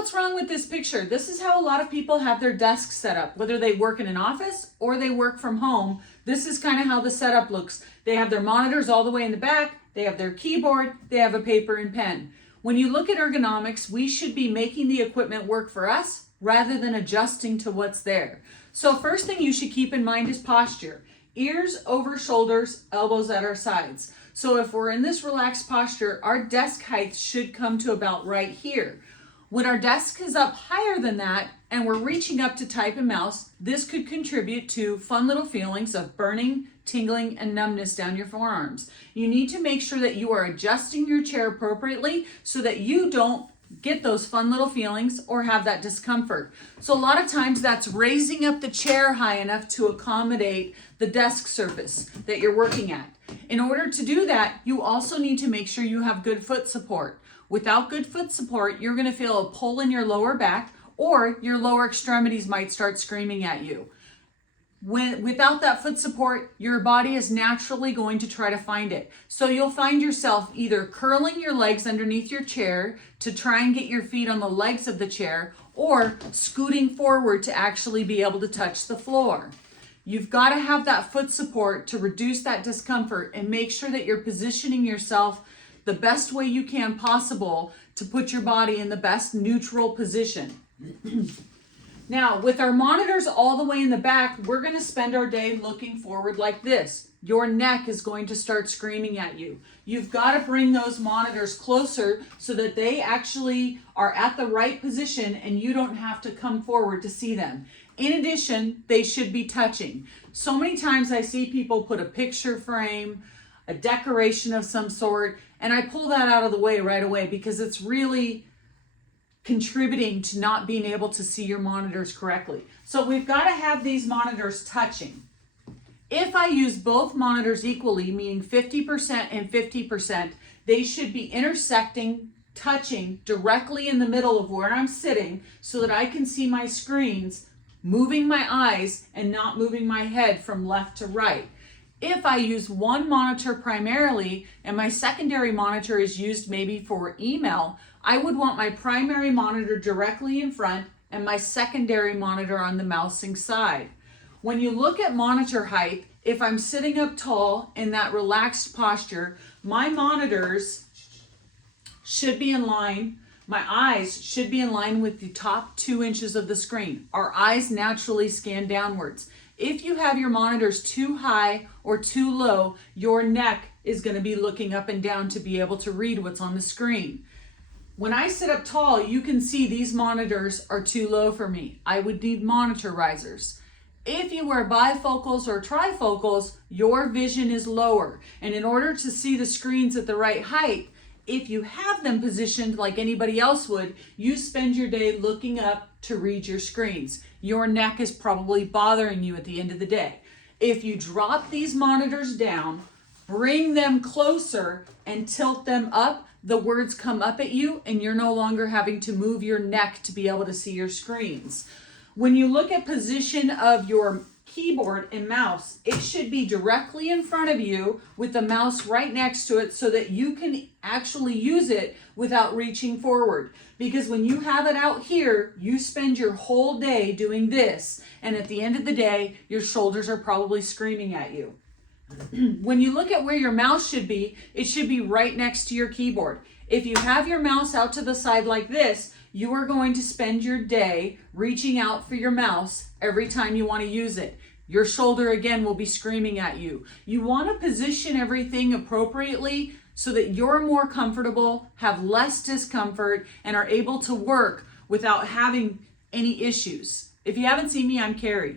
what's wrong with this picture. This is how a lot of people have their desks set up, whether they work in an office or they work from home. This is kind of how the setup looks. They have their monitors all the way in the back. They have their keyboard. They have a paper and pen. When you look at ergonomics, we should be making the equipment work for us rather than adjusting to what's there. So first thing you should keep in mind is posture. Ears over shoulders, elbows at our sides. So if we're in this relaxed posture, our desk height should come to about right here. When our desk is up higher than that and we're reaching up to type and mouse, this could contribute to fun little feelings of burning, tingling, and numbness down your forearms. You need to make sure that you are adjusting your chair appropriately so that you don't get those fun little feelings or have that discomfort. So a lot of times that's raising up the chair high enough to accommodate the desk surface that you're working at. In order to do that, you also need to make sure you have good foot support. Without good foot support, you're going to feel a pull in your lower back, or your lower extremities might start screaming at you. Without that foot support, your body is naturally going to try to find it. So you'll find yourself either curling your legs underneath your chair to try and get your feet on the legs of the chair, or scooting forward to actually be able to touch the floor. You've got to have that foot support to reduce that discomfort and make sure that you're positioning yourself the best way you can possible to put your body in the best neutral position. Now, with our monitors all the way in the back, we're going to spend our day looking forward like this. Your neck is going to start screaming at you. You've got to bring those monitors closer so that they actually are at the right position and you don't have to come forward to see them. In addition, they should be touching. So many times I see people put a picture frame, a decoration of some sort, and I pull that out of the way right away because it's really contributing to not being able to see your monitors correctly. So we've got to have these monitors touching. If I use both monitors equally, meaning 50% and 50%, they should be intersecting, touching directly in the middle of where I'm sitting so that I can see my screens, moving my eyes and not moving my head from left to right. If I use one monitor primarily and my secondary monitor is used maybe for email, I would want my primary monitor directly in front and my secondary monitor on the mousing side. When you look at monitor height, if I'm sitting up tall in that relaxed posture, my monitors should be in line. My eyes should be in line with the top 2 inches of the screen. Our eyes naturally scan downwards. If you have your monitors too high or too low, your neck is going to be looking up and down to be able to read what's on the screen. When I sit up tall, you can see these monitors are too low for me. I would need monitor risers. If you wear bifocals or trifocals, your vision is lower. And in order to see the screens at the right height, if you have them positioned like anybody else would, you spend your day looking up to read your screens. Your neck is probably bothering you at the end of the day. If you drop these monitors down, bring them closer and tilt them up, the words come up at you and you're no longer having to move your neck to be able to see your screens. When you look at position of your keyboard and mouse, it should be directly in front of you with the mouse right next to it so that you can actually use it without reaching forward. Because when you have it out here, you spend your whole day doing this, and at the end of the day, your shoulders are probably screaming at you. When you look at where your mouse should be, it should be right next to your keyboard. If you have your mouse out to the side like this, you are going to spend your day reaching out for your mouse every time you want to use it. Your shoulder again will be screaming at you. You want to position everything appropriately so that you're more comfortable, have less discomfort, and are able to work without having any issues. If you haven't seen me, I'm Carrie.